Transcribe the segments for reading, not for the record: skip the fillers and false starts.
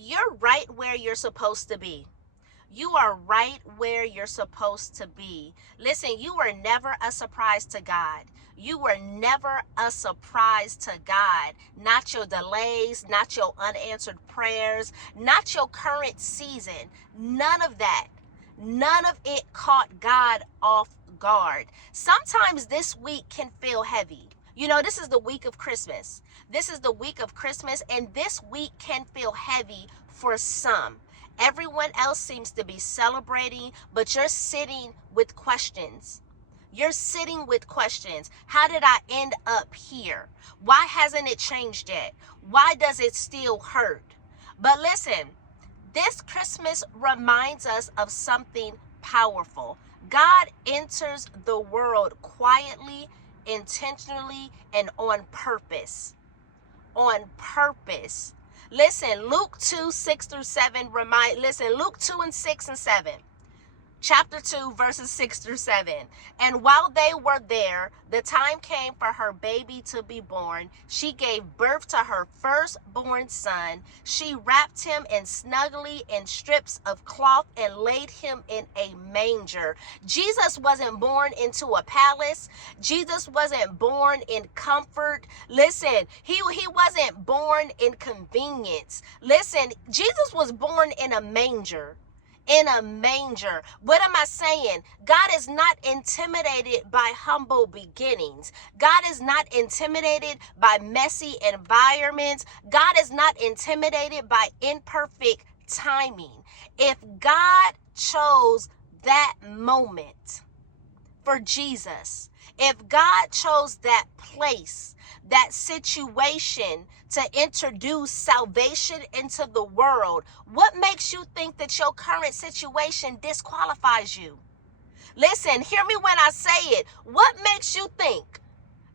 You're right where you're supposed to be. You are right where you're supposed to be. Listen, you were never a surprise to God. You were never a surprise to God. Not your delays, not your unanswered prayers, not your current season. None of that. None of it caught God off guard. Sometimes this week can feel heavy. You know, this is the week of Christmas. This is the week of Christmas, and this week can feel heavy for some. Everyone else seems to be celebrating, but you're sitting with questions. You're sitting with questions. How did I end up here? Why hasn't it changed yet? Why does it still hurt? But listen, this Christmas reminds us of something powerful. God enters the world quietly, intentionally, and on purpose. On purpose. Listen, Luke 2, 6 through 7 Luke 2 and 6 and 7. Chapter 2, verses 6 through 7. And while they were there, the time came for her baby to be born. She gave birth to her firstborn son. She wrapped him in snugly in strips of cloth and laid him in a manger. Jesus wasn't born into a palace. Jesus wasn't born in comfort. Listen, he wasn't born in convenience. Listen, Jesus was born in a manger. In a manger. What am I saying? God is not intimidated by humble beginnings. God is not intimidated by messy environments. God is not intimidated by imperfect timing. If God chose that moment for Jesus, if God chose that place, that situation to introduce salvation into the world, what makes you think that your current situation disqualifies you? Listen, hear me when I say it. What makes you think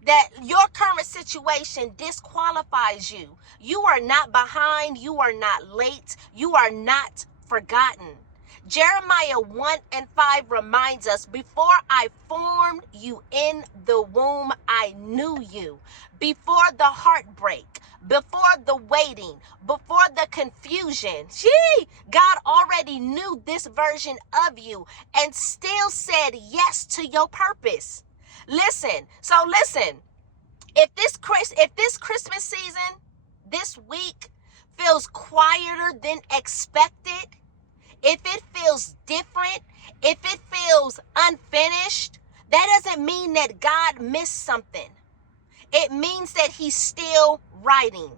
that your current situation disqualifies you? You are not behind. You are not late. You are not forgotten. Jeremiah 1 and 5 reminds us, before I formed you in the womb, I knew you. Before the heartbreak, before the waiting, before the confusion, God already knew this version of you and still said yes to your purpose. Listen, if this Christmas season, this week feels quieter than expected, if it feels different, if it feels unfinished, that doesn't mean that God missed something. It means that he's still writing.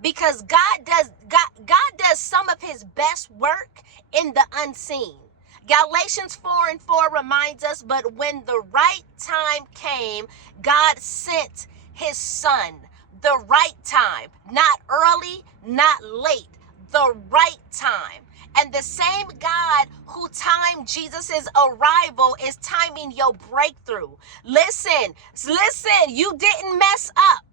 Because God does some of his best work in the unseen. Galatians 4 and 4 reminds us, but when the right time came, God sent his son. The right time, not early, not late, the right time. And the same God who timed Jesus' arrival is timing your breakthrough. Listen, you didn't mess up.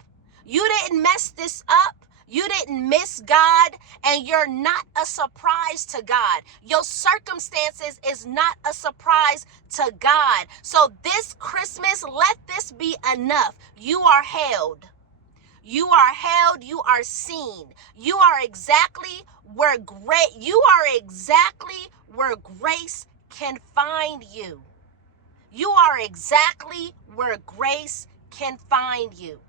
You didn't mess this up. You didn't miss God, and you're not a surprise to God. Your circumstances is not a surprise to God. So this Christmas, let this be enough. You are held. You are held, you are seen. You are exactly where grace can find you. You are exactly where grace can find you.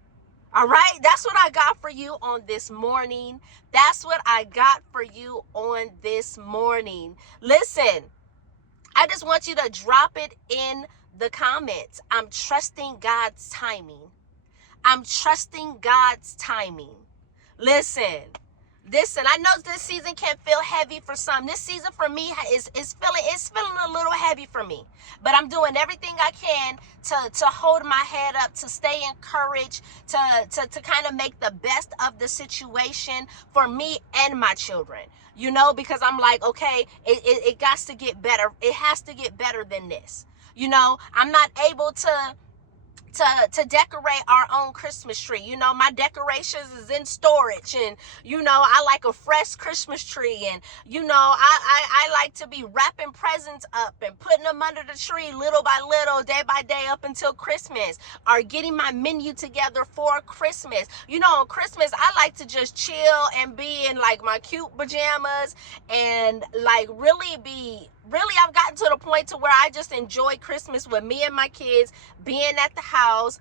All right, that's what I got for you on this morning. That's what I got for you on this morning. Listen, I just want you to drop it in the comments. I'm trusting God's timing. I'm trusting God's timing. Listen, I know this season can feel heavy for some. This season for me is feeling a little heavy for me. But I'm doing everything I can to hold my head up, to stay encouraged, to kind of make the best of the situation for me and my children. You know, because I'm like, okay, it got to get better. It has to get better than this. You know, I'm not able to to decorate our own Christmas tree. You know, my decorations is in storage, and you know, I like a fresh Christmas tree, and you know, I like to be wrapping presents up and putting them under the tree little by little, day by day, up until Christmas, or getting my menu together for Christmas. You know, on Christmas I like to just chill and be in like my cute pajamas, and like really, I've gotten to the point to where I just enjoy Christmas with me and my kids, being at the house,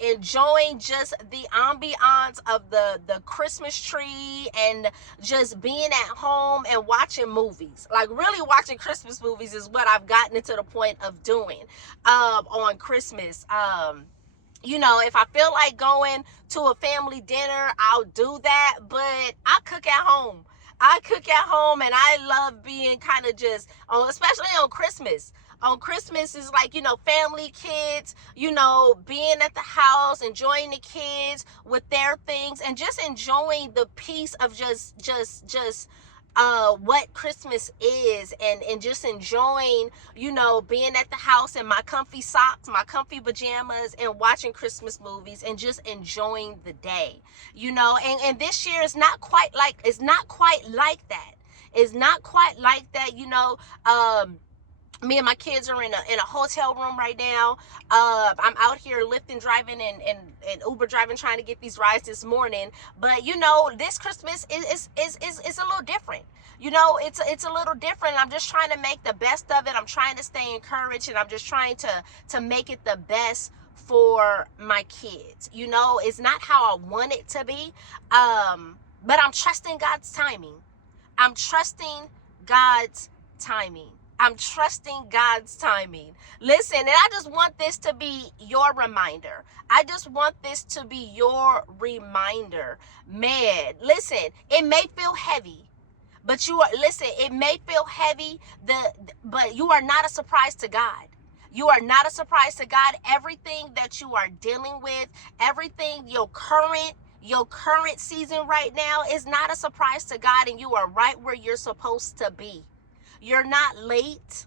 enjoying just the ambiance of the Christmas tree, and just being at home and watching movies. Like really watching Christmas movies is what I've gotten into the point of doing on Christmas. You know, if I feel like going to a family dinner, I'll do that, but I cook at home. I cook at home, and I love being kind of just, especially on Christmas. On Christmas is like, you know, family, kids, you know, being at the house, enjoying the kids with their things, and just enjoying the peace of just what Christmas is, and just enjoying, you know, being at the house in my comfy socks, my comfy pajamas, and watching Christmas movies, and just enjoying the day, you know. And this year is not quite like that. It's not quite like that, you know. Me and my kids are in a hotel room right now. I'm out here lifting, driving, and Uber driving, trying to get these rides this morning. But you know, this Christmas is a little different. You know, it's a little different. I'm just trying to make the best of it. I'm trying to stay encouraged, and I'm just trying to make it the best for my kids. You know, it's not how I want it to be, but I'm trusting God's timing. I'm trusting God's timing. I'm trusting God's timing. Listen, and I just want this to be your reminder. I just want this to be your reminder. Man, listen, it may feel heavy, but it may feel heavy, but you are not a surprise to God. You are not a surprise to God. Everything that you are dealing with, everything, your current season right now is not a surprise to God, and you are right where you're supposed to be. You're not late.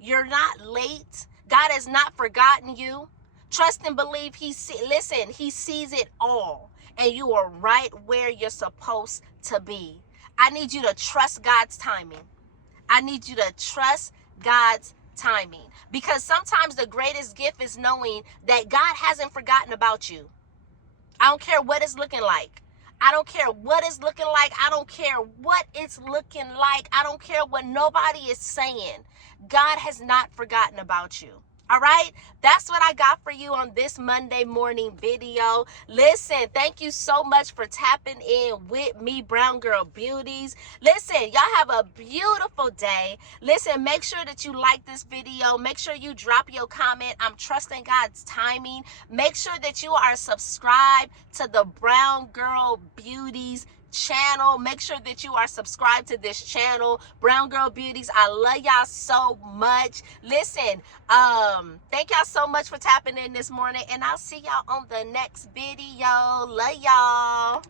You're not late. God has not forgotten you. Trust and believe He sees it all. And you are right where you're supposed to be. I need you to trust God's timing. I need you to trust God's timing. Because sometimes the greatest gift is knowing that God hasn't forgotten about you. I don't care what it's looking like. I don't care what it's looking like. I don't care what it's looking like. I don't care what nobody is saying. God has not forgotten about you. All right, that's what I got for you on this Monday morning video. Listen, thank you so much for tapping in with me, Brown Girl Beauties. Listen, y'all have a beautiful day. Listen, make sure that you like this video. Make sure you drop your comment. I'm trusting God's timing. Make sure that you are subscribed to the Brown Girl Beauties channel. Make sure that you are subscribed to this channel, Brown Girl Beauties. I love y'all so much. Listen, thank y'all so much for tapping in this morning, and I'll see y'all on the next video. Love y'all.